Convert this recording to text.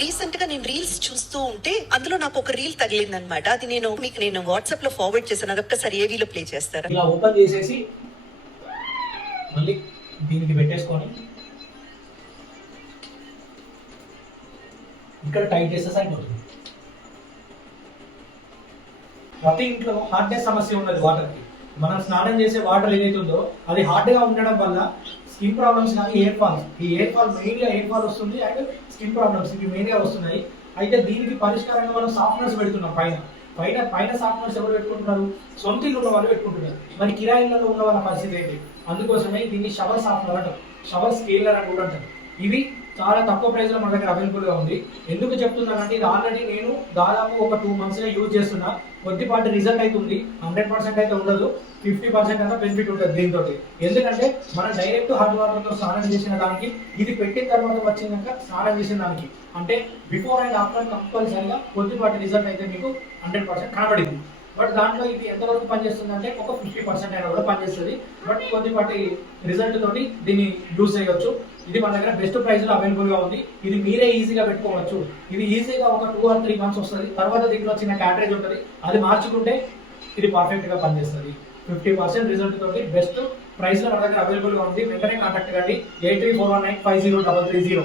Recent గా నేను reels చూస్తూ ఉంటే అందులో నాకు ఒక రీల్ తగిలిందనమాట. అది నేను వాట్సాప్ లో ఫార్వర్డ్ చేశాను. అది ఒక్కసారి ఏవీలో ప్లే చేస్తారా? ఇలా ఓపెన్ చేసేసి మళ్ళీ దీనికి పెట్టేసుకొని ఇక్కడ టైట్ చేస్తే సరిపోతుంది. ప్రతి ఇంట్లో హార్డ్నెస్ సమస్య ఉన్నది వాటర్కి. మనం స్నానం చేసే వాటర్ ఏదైతే ఉందో అది హార్డ్గా ఉండడం వల్ల స్కిన్ ప్రాబ్లమ్స్ కానీ ఎయిర్ ఫాల్స్, ఈ ఎయిర్ ఫాల్ మెయిన్గా ఎయిర్ ఫాల్ వస్తుంది అండ్ స్కిన్ ప్రాబ్లమ్స్ ఇవి మెయిన్గా వస్తున్నాయి. అయితే దీనికి పరిష్కారంగా మనం సాఫ్ట్నర్స్ పెడుతున్నాం. పైన సాఫ్ట్నర్స్ ఎవరు పెట్టుకుంటున్నారు? సొంత ఇల్లు ఉన్న వాళ్ళు పెట్టుకుంటున్నారు. మరి కిరాయిలలో ఉన్న వాళ్ళ పరిస్థితి ఏంటి? అందుకోసమే దీన్ని షవర్ సాఫ్ట్నర్ అంటారు, షవర్ స్కేలర్ అని కూడా అంటారు. ఇవి చాలా తక్కువ ప్రైస్లో మన దగ్గర అవైలబుల్గా ఉంది. ఎందుకు చెప్తున్నానంటే ఇది ఆల్రెడీ నేను దాదాపు ఒక 2 monthsగా యూజ్ చేస్తున్నా. కొద్దిపాటి రిజల్ట్ అయితే ఉంది, 100% అయితే ఉండదు, 50% అంతా బెనిఫిట్ ఉంటుంది దీంతో. ఎందుకంటే మనం డైరెక్ట్ హాట్ వాటర్తో స్నానం చేసిన దానికి ఇది పెట్టిన తర్వాత వచ్చినాక స్నానం చేసిన దానికి అంటే బిఫోర్ అండ్ ఆఫ్టర్ కంపల్సరీగా కొద్దిపాటి రిజల్ట్ అయితే మీకు 100% కనబడింది. బట్ దాంట్లో ఇది ఎంతవరకు పనిచేస్తుంది అంటే ఒక 50% అయినా కూడా పనిచేస్తుంది. బట్ కొద్దిపాటి రిజల్ట్ తోటి దీన్ని యూజ్ చేయవచ్చు. ఇది మన దగ్గర బెస్ట్ ప్రైస్ లో అవైలబుల్ గా ఉంది. ఇది మీరే ఈజీగా పెట్టుకోవచ్చు. ఇది ఈజీగా ఒక 2 or 3 months వస్తుంది. తర్వాత దీంట్లో చిన్న క్యాటరేజ్ ఉంటుంది, అది మార్చుకుంటే ఇది పర్ఫెక్ట్ గా పనిచేస్తుంది. 50% రిజల్ట్ తోటి బెస్ట్ ప్రైస్ లో మన దగ్గర అవైలబుల్ గా ఉంది. వెంటనే కాంటాక్ట్ కండి 8341950330.